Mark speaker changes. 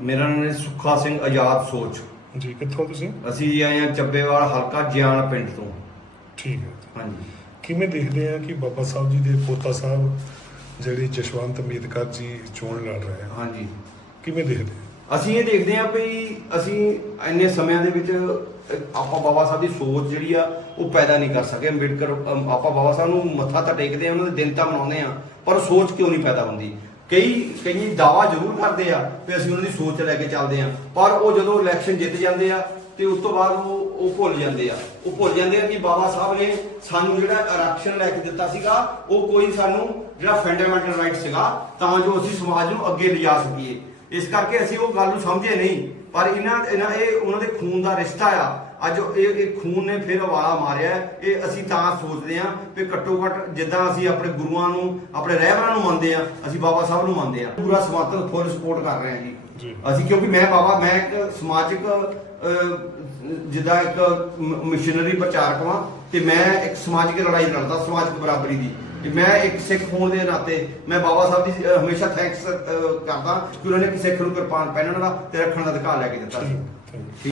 Speaker 1: ਮੇਰਾ ਨਾਮ ਹੈ ਸੁੱਖਾ ਸਿੰਘ ਆਜ਼ਾਦ ਸੋਚ।
Speaker 2: ਜੀ ਕਿੱਥੋਂ ਤੁਸੀਂ?
Speaker 1: ਅਸੀਂ ਜੀ ਆਏ ਹਾਂ ਚੱਬੇਵਾਲ ਹਲਕਾ ਜਿਆਣ ਪਿੰਡ ਤੋਂ।
Speaker 2: ਠੀਕ ਹੈ।
Speaker 1: ਹਾਂਜੀ।
Speaker 2: ਕਿਵੇਂ ਦੇਖਦੇ ਆ ਕਿ ਬਾਬਾ ਸਾਹਿਬ ਜੀ ਦੇ ਪੋਤਾ ਸਾਹਿਬ ਜਿਹੜੇ ਜਸ਼ਵੰਤ ਮੀਤਕਰ ਜੀ ਚੋਣ ਲੜ ਰਹੇ ਆ?
Speaker 1: ਹਾਂਜੀ।
Speaker 2: ਕਿਵੇਂ ਦੇਖਦੇ ਆ?
Speaker 1: ਅਸੀਂ ਇਹ ਦੇਖਦੇ ਹਾਂ ਵੀ ਅਸੀਂ ਇੰਨੇ ਸਮਿਆਂ ਦੇ ਵਿੱਚ ਆਪਾਂ ਬਾਬਾ ਸਾਹਿਬ ਦੀ ਸੋਚ ਜਿਹੜੀ ਆ ਉਹ ਪੈਦਾ ਨਹੀਂ ਕਰ ਸਕੇ। ਅੰਬੇਡਕਰ ਅਮ, ਆਪਾਂ ਬਾਬਾ ਸਾਹਿਬ ਨੂੰ ਮੱਥਾ ਤਾਂ ਟੇਕਦੇ ਆ ਉਹਨਾਂ ਦੇ ਦਿਨ ਤਾਂ ਮਨਾਉਂਦੇ ਆ ਪਰ ਸੋਚ ਕਿਉਂ ਨਹੀਂ ਪੈਦਾ ਹੁੰਦੀ? ਕਈ ਕਈ ਦਾਵਾ ਜ਼ਰੂਰ ਕਰਦੇ ਆ ਵੀ ਅਸੀਂ ਉਹਨਾਂ ਦੀ ਸੋਚ ਲੈ ਕੇ ਚੱਲਦੇ ਆ। ਪਰ ਉਹ ਜਦੋਂ ਇਲੈਕਸ਼ਨ ਜਿੱਤ ਜਾਂਦੇ ਆ ਤੇ ਉਸ ਤੋਂ ਬਾਅਦ ਉਹ ਉਹ ਭੁੱਲ ਜਾਂਦੇ ਆ। ਉਹ ਭੁੱਲ ਜਾਂਦੇ ਆ ਕਿ ਬਾਬਾ ਸਾਹਿਬ ਨੇ ਸਾਨੂੰ ਜਿਹੜਾ ਆਰਕਸ਼ਨ ਲੈ ਕੇ ਦਿੱਤਾ ਸੀਗਾ, ਉਹ ਕੋਈ ਸਾਨੂੰ ਜਿਹੜਾ ਫੰਡਾਮੈਂਟਲ ਰਾਈਟ ਸੀਗਾ, ਤਾਂ ਜੋ ਅਸੀਂ ਸਮਾਜ ਨੂੰ ਅੱਗੇ ਲਿਜਾ ਸਕੀਏ। ਇਸ ਕਰਕੇ ਅਸੀਂ ਉਹ ਗੱਲ ਨੂੰ ਸਮਝੇ ਨਹੀਂ ਪਰ ਇਹਨਾਂ ਇਹਨਾਂ ਇਹ ਉਹਨਾਂ ਦੇ ਖੂਨ ਦਾ ਰਿਸ਼ਤਾ ਆ ਅੱਜ ਇਹ ਇਹ ਖੂਨ ਨੇ ਫਿਰ ਹਵਾਲਾ ਮਾਰਿਆ। ਇਹ ਅਸੀਂ ਤਾਂ ਸੋਚਦੇ ਹਾਂ ਕਿ ਘੱਟੋ ਘੱਟ ਜਿੱਦਾਂ ਅਸੀਂ ਆਪਣੇ ਗੁਰੂਆਂ ਨੂੰ ਆਪਣੇ ਰਹਿਬਰਾਂ ਨੂੰ ਮੰਨਦੇ ਆ ਅਸੀਂ ਬਾਬਾ ਸਾਹਿਬ ਨੂੰ ਮੰਨਦੇ ਆ ਪੂਰਾ ਸਮਰਥਨ ਫੁੱਲ ਸਪੋਰਟ ਕਰ ਰਹੇ ਹਾਂ ਜੀ। ਅਸੀਂ ਕਿਉਂਕਿ ਮੈਂ ਬਾਬਾ ਮੈਂ ਇੱਕ ਸਮਾਜਿਕ ਜਿੱਦਾਂ ਇੱਕ ਮਿਸ਼ਨਰੀ ਪ੍ਰਚਾਰਕ ਹਾਂ ਤੇ ਮੈਂ ਇੱਕ ਸਮਾਜਿਕ ਲੜਾਈ ਲੜਦਾ ਸਮਾਜਿਕ ਬਰਾਬਰੀ ਦੀ ਤੇ ਮੈਂ ਇੱਕ ਸਿੱਖ ਹੋਣ ਦੇ ਨਾਤੇ ਮੈਂ ਬਾਬਾ ਸਾਹਿਬ ਦੀ ਅਹ, ਹਮੇਸ਼ਾ ਥੈਂਕਸ ਕਰਦਾ ਕਿ ਉਹਨਾਂ ਨੇ ਕਿਸੇ ਸਿੱਖ ਨੂੰ ਕਿਰਪਾਨ ਪਹਿਨਣ ਦਾ ਤੇ ਰੱਖਣ ਦਾ ਅਧਿਕਾਰ ਲੈ ਕੇ ਦਿੱਤਾ ਸੀ।